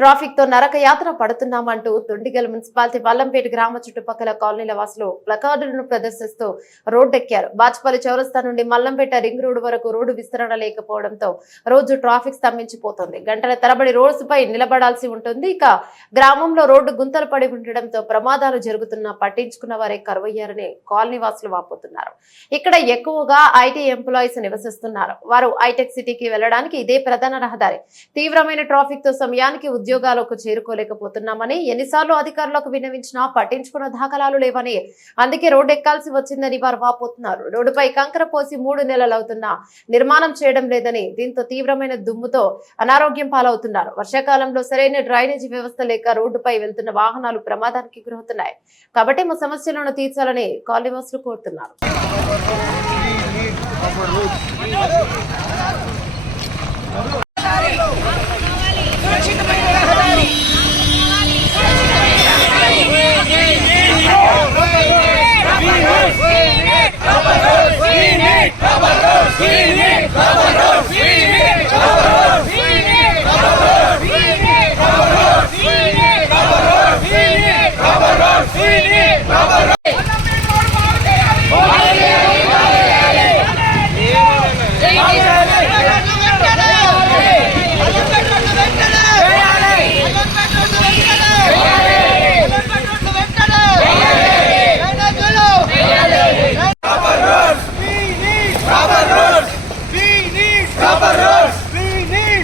ట్రాఫిక్తో నరక యాత్ర పడుతున్నామంటూ తొండిగల్ మున్సిపాలిటీ వల్లంపేట గ్రామ చుట్టుపక్కల కాలనీల వాసులు ప్లకార్డులను ప్రదర్శిస్తూ రోడ్డెక్కారు. బాచ్పల్లి చౌరస్తా నుండి మల్లంపేట రింగ్ రోడ్డు వరకు రోడ్డు విస్తరణ లేకపోవడంతో రోజు ట్రాఫిక్ స్తంభించిపోతుంది. గంటల తరబడి రోడ్స్ పై నిలబడాల్సి ఉంటుంది. ఇక గ్రామంలో రోడ్డు గుంతలు పడి ఉండడంతో ప్రమాదాలు జరుగుతున్నా పట్టించుకున్న వారే కరువయ్యారని కాలనీ వాసులు వాపోతున్నారు. ఇక్కడ ఎక్కువగా ఐటీ ఎంప్లాయీస్ నివసిస్తున్నారు. వారు ఐటెక్ సిటీకి వెళ్ళడానికి ఇదే ప్రధాన రహదారి. తీవ్రమైన ట్రాఫిక్తో సమయానికి ఉద్యోగాలకు చేరుకోలేకపోతున్నామని ఎన్నిసార్లు అధికారులకు విన్నవించినా పట్టించుకున్న దాఖలాలు లేవని అందుకే రోడ్డు ఎక్కాల్సి వచ్చిందని వారు వాపోతున్నారు. రోడ్డుపై కంకర పోసి మూడు నెలలు అవుతున్నా నిర్మాణం చేయడం లేదని దీంతో తీవ్రమైన దుమ్ముతో అనారోగ్యం పాలవుతున్నారు. వర్షాకాలంలో సరైన డ్రైనేజీ వ్యవస్థ లేక రోడ్డుపై వెళ్తున్న వాహనాలు ప్రమాదానికి గురవుతున్నాయి. కాబట్టి మా సమస్యలను తీర్చాలని కాలనీవాసులు కోరుతున్నారు.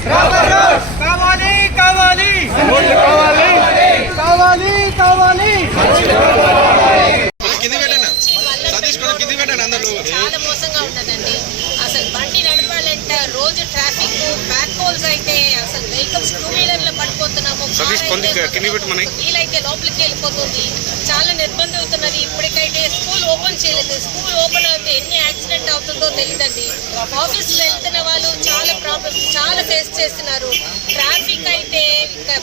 కావాలి కావాలి కావాలి కావాలి కింద పెట్టండి సతీష్ కూడా కింద పెట్టండి అందరు చాలా మోసంగా ఉన్నదండి. అసలు బండి నడపాలంటే రోజు ట్రాఫిక్ బ్యాక్ హోల్స్ అయితే అసలు వెహికల్స్ టూ వీలర్లు పడిపోతున్నాము. సతీష్, కొంచెం. వీలైతే లోపలికి వెళ్ళిపోతుంది. చాలా నిర్బంధం అవుతున్నది. ఇప్పటికైతే స్కూల్ ఓపెన్ చేయలేదు. స్కూల్ ఓపెన్ అయితే ఎన్ని యాక్సిడెంట్ అవుతుందో తెలియదండి ఆఫీస్ వెళ్తున్న వాళ్ళు చాలా ప్రాబ్లమ్ చాలా ఫేస్ చేస్తున్నారు. ట్రాఫిక్ అయితే ఇంకా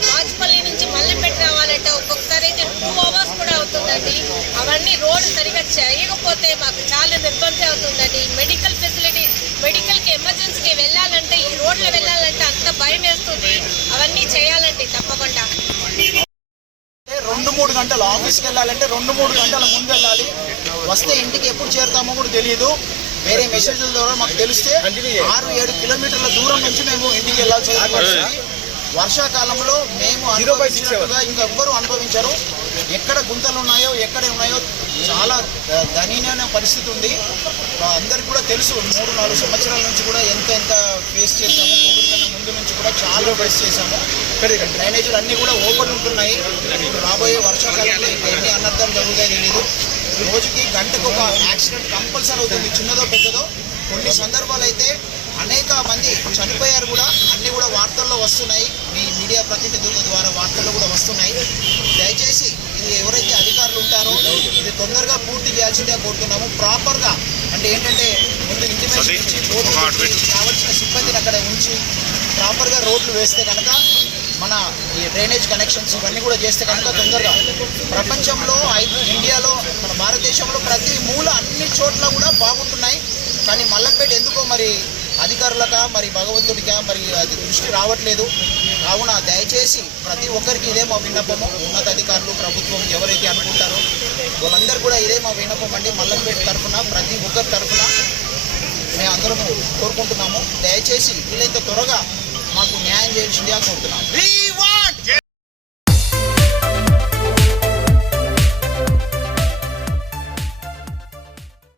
నుంచి మల్లెపేట రావాలంటే. ఒక్కొక్కసారి అయితే టూ అవర్స్ కూడా అవుతుందండి. అవన్నీ రోడ్ సరిగా చేయకపోతే మాకు చాలా నిర్బంధం అవుతుందండి. మెడికల్ ఫెసిలిటీ మెడికల్కి ఎమర్జెన్సీకి వెళ్ళాలంటే ఈ రోడ్లో వెళ్ళాలంటే అంత భయం వేస్తుంది. అవన్నీ చేయాలండి తప్పకుండా. రెండు మూడు గంటలు ఆఫీస్కి వెళ్ళాలంటే రెండు మూడు గంటల ముందు వెళ్ళాలి. వస్తే ఇంటికి ఎప్పుడు చేరుతామో కూడా తెలియదు వేరే మెసేజ్ల ద్వారా మాకు తెలిస్తే ఆరు ఏడు కిలోమీటర్ల దూరం నుంచి మేము ఇంటికి వెళ్ళాల్సి వస్తుంది వర్షాకాలంలో మేము అనుభవించినట్టుగా ఇంకెవ్వరూ అనుభవించరు. ఎక్కడ గుంతలు ఉన్నాయో ఎక్కడ ఉన్నాయో చాలా ద- దయనీయమైన పరిస్థితి ఉంది. అందరికి కూడా తెలుసు మూడు నాలుగు సంవత్సరాల నుంచి కూడా ఎంత ఎంత ఫేస్ కోవిడ్ కన్నా ముందు నుంచి కూడా చాలా ఫేస్ చేసాము డ్రైనేజీలు అన్నీ కూడా ఓపెన్ ఉంటున్నాయి. రాబోయే వర్షాకాలంలో ఇంకా ఎన్ని అనర్థాలు జరుగుతాయో తెలియదు రోజుకి గంటకు ఒక యాక్సిడెంట్ కంపల్సరీ అవుతుంది చిన్నదో పెద్దదో. కొన్ని సందర్భాలు అయితే అనేక మంది చనిపోయారు కూడా అన్నీ కూడా వార్తల్లో వస్తున్నాయి. మీ మీడియా ప్రతినిధుల ద్వారా వార్తల్లో కూడా వస్తున్నాయి. దయచేసి ఇది ఎవరైతే అధికారులు ఉంటారో ఇది తొందరగా పూర్తి చేయాల్సిందే కోరుతున్నాము. ప్రాపర్గా అంటే ఏంటంటే ముందు ఇంటిమేషన్ ఇచ్చి కావాల్సిన సిబ్బందిని అక్కడ ఉంచి ప్రాపర్గా రోడ్లు వేస్తే కనుక మన ఈ డ్రైనేజ్ కనెక్షన్స్ ఇవన్నీ కూడా చేస్తే కనుక తొందరగా ప్రపంచంలో ఇండియాలో మన భారతదేశంలో ప్రతి మూల అన్ని చోట్ల కూడా బాగుంటున్నాయి కానీ మల్లంపేట ఎందుకో మరి అధికారులక మరి భగవంతుడికా మరి అది దృష్టి రావట్లేదు. కావున దయచేసి ప్రతి ఒక్కరికి ఇదే మా విన్నపము. ఉన్నతాధికారులు ప్రభుత్వం ఎవరైతే అనుకుంటారో వాళ్ళందరూ కూడా ఇదే మా విన్నపం అండి. మల్లంపేట తరఫున ప్రతి ఒక్కరి తరఫున మేము అందరము కోరుకుంటున్నాము. దయచేసి వీలైనంత త్వరగా మాకు న్యాయం చేయించిందిగా కోరుతున్నాము.